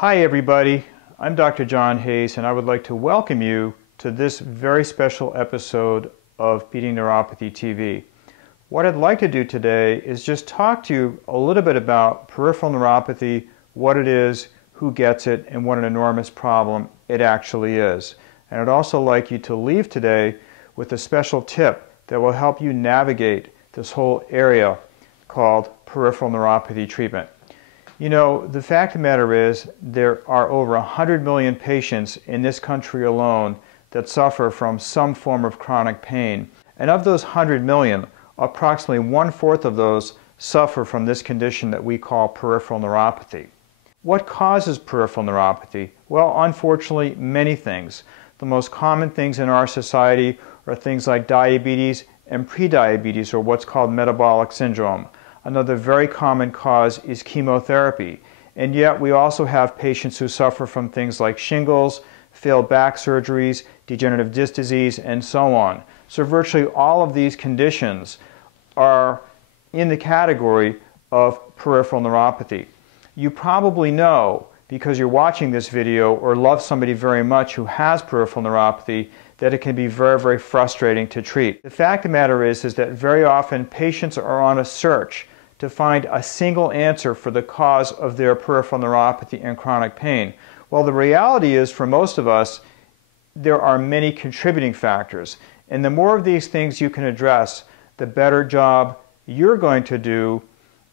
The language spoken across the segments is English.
Hi everybody, I'm Dr. John Hayes and I would like to welcome you to this very special episode of Beating Neuropathy TV. What I'd like to do today is just talk to you a little bit about peripheral neuropathy, what it is, who gets it, and what an enormous problem it actually is. And I'd also like you to leave today with a special tip that will help you navigate this whole area called peripheral neuropathy treatment. You know, the fact of the matter is there are over 100 million patients in this country alone that suffer from some form of chronic pain. And of those 100 million, approximately 1/4 of those suffer from this condition that we call peripheral neuropathy. What causes peripheral neuropathy? Well, unfortunately, many things. The most common things in our society are things like diabetes and prediabetes, or what's called metabolic syndrome. Another very common cause is chemotherapy. And yet we also have patients who suffer from things like shingles, failed back surgeries, degenerative disc disease, and so on. So virtually all of these conditions are in the category of peripheral neuropathy. You probably know, because you're watching this video or love somebody very much who has peripheral neuropathy, that it can be very, very frustrating to treat. The fact of the matter is that very often patients are on a search to find a single answer for the cause of their peripheral neuropathy and chronic pain. Well, the reality is, for most of us, there are many contributing factors. And the more of these things you can address, the better job you're going to do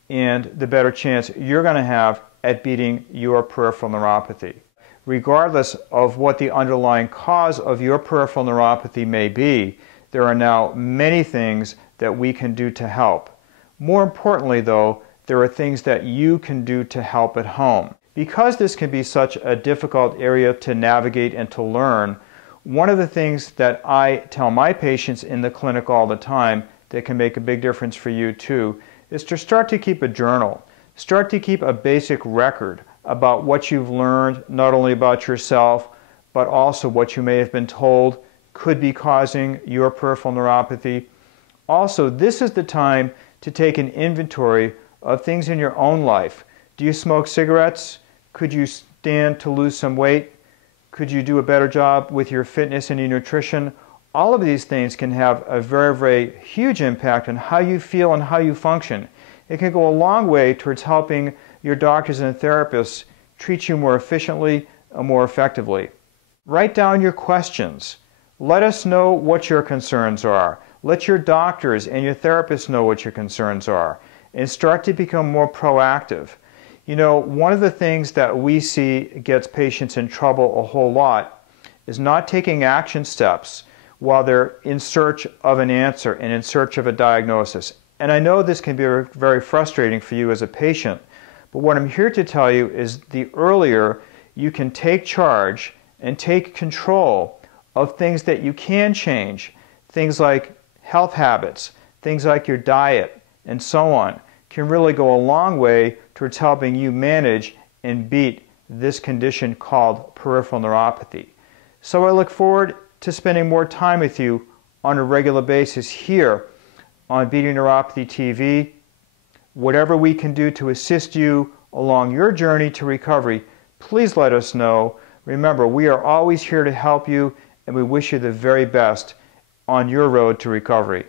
and the better chance you're going to have at beating your peripheral neuropathy. Regardless of what the underlying cause of your peripheral neuropathy may be, there are now many things that we can do to help. More importantly, though, there are things that you can do to help at home. Because this can be such a difficult area to navigate and to learn, one of the things that I tell my patients in the clinic all the time that can make a big difference for you too is to start to keep a journal. Start to keep a basic record about what you've learned, not only about yourself, but also what you may have been told could be causing your peripheral neuropathy. Also, this is the time to take an inventory of things in your own life. Do you smoke cigarettes? Could you stand to lose some weight? Could you do a better job with your fitness and your nutrition? All of these things can have a very, very huge impact on how you feel and how you function. It can go a long way towards helping your doctors and therapists treat you more efficiently and more effectively. Write down your questions. Let us know what your concerns are. Let your doctors and your therapists know what your concerns are, and start to become more proactive. You know, one of the things that we see gets patients in trouble a whole lot is not taking action steps while they're in search of an answer and in search of a diagnosis. And I know this can be very frustrating for you as a patient, but what I'm here to tell you is the earlier you can take charge and take control of things that you can change, things like health habits, things like your diet, and so on, can really go a long way towards helping you manage and beat this condition called peripheral neuropathy. So I look forward to spending more time with you on a regular basis here on Beating Neuropathy TV. Whatever we can do to assist you along your journey to recovery, please let us know. Remember, we are always here to help you, and we wish you the very best on your road to recovery.